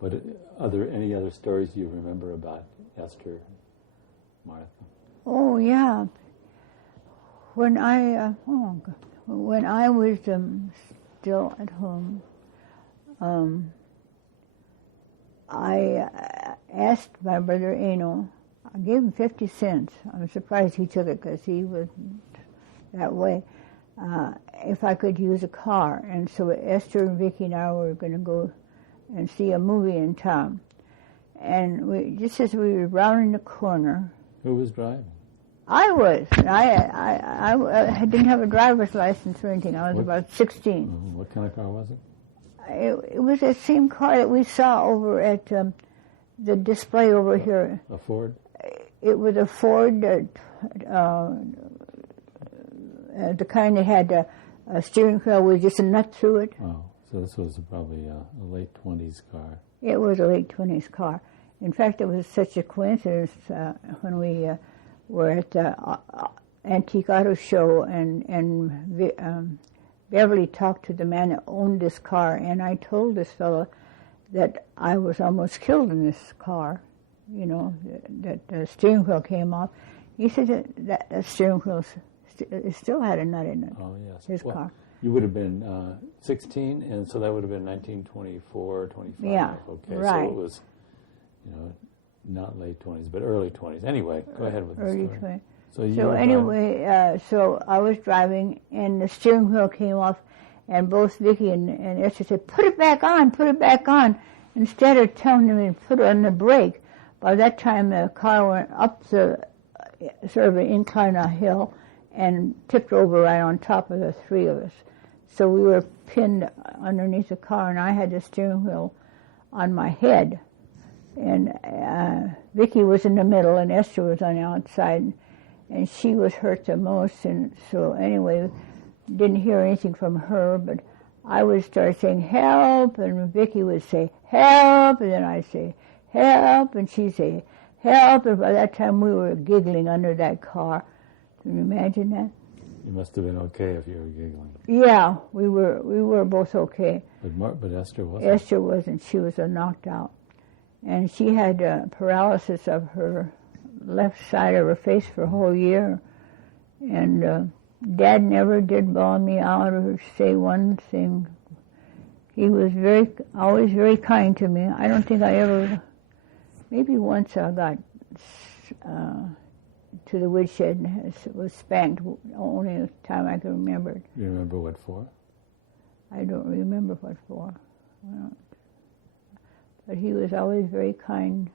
But are there any other stories you remember about Esther, Martha? Oh yeah. When I was still at home, I asked my brother Eino. I gave him 50 cents. I'm surprised he took it because he was that way. If I could use a car, and so Esther and Vickie and I were going to go and see a movie in town. And just as we were rounding the corner. Who was driving? I was. I didn't have a driver's license or anything. I was about 16. What kind of car was it? It was that same car that we saw over at the display over here. A Ford? It was a Ford, the kind that had a steering wheel with just a nut through it. Oh, so this was probably a late 20s car. It was a late 20s car. In fact, it was such a coincidence when we were at the antique auto show, and Beverly talked to the man that owned this car, and I told this fellow that I was almost killed in this car, you know, that the steering wheel came off. He said that steering wheel still had a nut in it. Oh, yes. His car. You would have been 16, and so that would have been 1924, 25. Yeah, okay, right. So it was, you know, not late 20s, but early 20s. Anyway, go ahead with the story. Early 20s. So anyway, so I was driving, and the steering wheel came off, and both Vickie and Esther said, "Put it back on, put it back on," instead of telling me to put it on the brake. By that time, the car went up the sort of an incline on a hill and tipped over right on top of the three of us. So we were pinned underneath the car, and I had the steering wheel on my head. And Vickie was in the middle, and Esther was on the outside, and she was hurt the most. And so anyway, didn't hear anything from her, but I would start saying, "Help," and Vickie would say, "Help," and then I'd say, "Help," and she'd say, "Help," and by that time we were giggling under that car. Can you imagine that? You must have been okay if you were giggling. Yeah, we were both okay. But Esther wasn't. Esther wasn't. She was knocked out. And she had paralysis of her left side of her face for a whole year. And Dad never did bawl me out or say one thing. He was always very kind to me. I don't think I ever, maybe once I got to the woodshed and was spanked, only the time I can remember. Do you remember what for? I don't remember what for. But he was always very kind